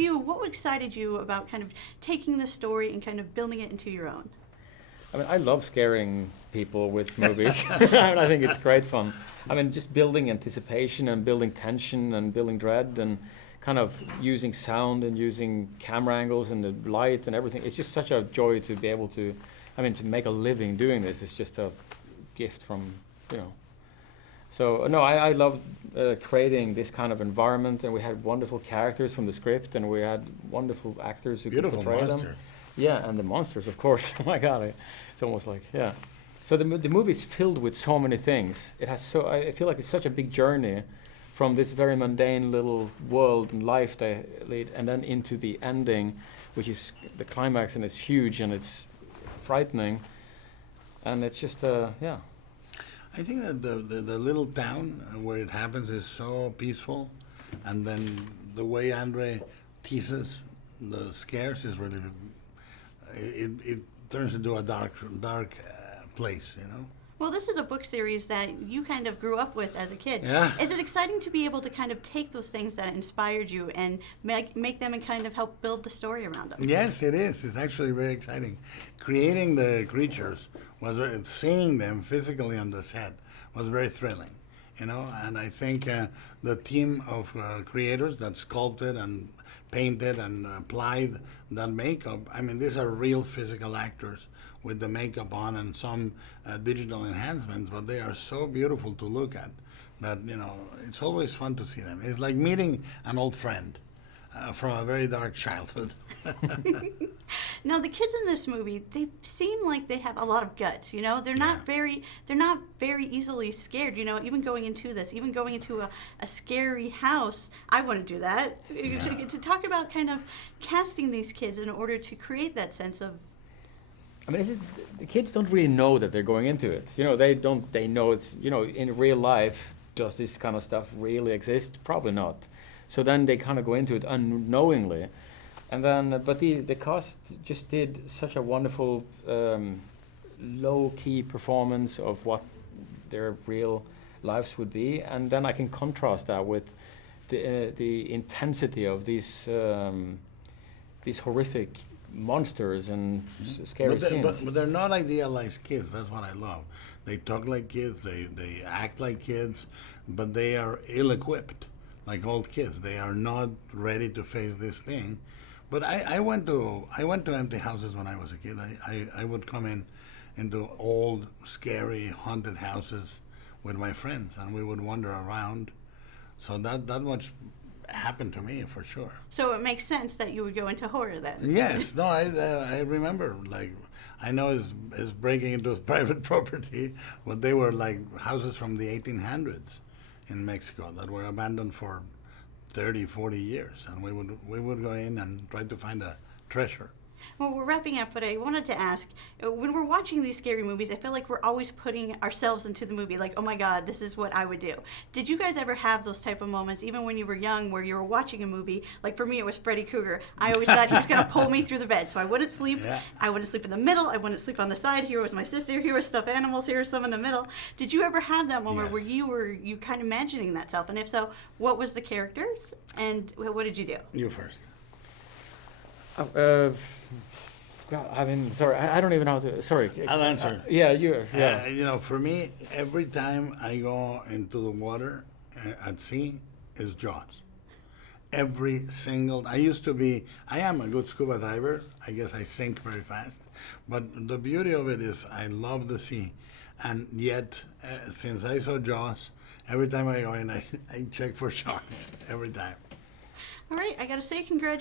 you, what excited you about kind of taking this story and kind of building it into your own? I mean, I love scaring people with movies. I think it's great fun. I mean, just building anticipation and building tension and building dread and kind of using sound and using camera angles and the light and everything. It's just such a joy to be able to, I mean, to make a living doing this. It's just a gift from, you know. So, no, I love creating this kind of environment, and we had wonderful characters from the script, and we had wonderful actors who could portray them. Yeah, and the monsters, of course. Oh my God, it's almost like, yeah. So the movie is filled with so many things. It has so, I feel like it's such a big journey from this very mundane little world and life they lead, and then into the ending, which is the climax, and it's huge and it's frightening, and it's just, yeah. I think that the little town where it happens is so peaceful, and then the way Andre teases the scares is really, it turns into a dark place, you know. Well, this is a book series that you kind of grew up with as a kid. Yeah. Is it exciting to be able to kind of take those things that inspired you and make them and kind of help build the story around them? Yes, it is. It's actually very exciting. Creating the creatures seeing them physically on the set was very thrilling, you know. And I think the team of creators that sculpted and painted and applied that makeup, I mean, these are real physical actors with the makeup on and some digital enhancements, but they are so beautiful to look at that, you know, it's always fun to see them. It's like meeting an old friend from a very dark childhood. Now, the kids in this movie, they seem like they have a lot of guts, you know? They're not very easily scared, you know, even going into a scary house. I want to do that. Yeah. To talk about kind of casting these kids in order to create that sense of, I mean, the kids don't really know that they're going into it. You know, they know it's, you know, in real life, does this kind of stuff really exist? Probably not. So then they kind of go into it unknowingly. And then, but the cast just did such a wonderful low-key performance of what their real lives would be. And then I can contrast that with the intensity of these horrific monsters and scary scenes. But they're not idealized kids. That's what I love. They talk like kids. They act like kids, but they are ill-equipped, like old kids. They are not ready to face this thing. But I went to empty houses when I was a kid. I would come into old, scary, haunted houses with my friends, and we would wander around. So that much happened to me for sure. so it makes sense that you would go into horror then. Yes, no, I remember, like, I know it's breaking into private property, but they were like houses from the 1800s in Mexico that were abandoned for 30, 40 years, and we would go in and try to find a treasure. Well, we're wrapping up, but I wanted to ask, when we're watching these scary movies, I feel like we're always putting ourselves into the movie, like, oh my God, this is what I would do. Did you guys ever have those type of moments, even when you were young, where you were watching a movie? Like, for me, it was Freddy Krueger. I always thought he was going to pull me through the bed, so I wouldn't sleep. Yeah. I wouldn't sleep in the middle. I wouldn't sleep on the side. Here was my sister. Here was stuffed animals. Here was some in the middle. Did you ever have that moment Yes. where you kind of imagining that self? And if so, what was the characters, and what did you do? You first. God, I mean, sorry, I don't even know how to. Sorry. I'll answer. Yeah, you. Yeah. You know, for me, every time I go into the water at sea is Jaws. Every single. I am a good scuba diver. I guess I sink very fast. But the beauty of it is I love the sea. And yet, since I saw Jaws, every time I go in, I check for sharks. Every time. All right, I got to say congratulations.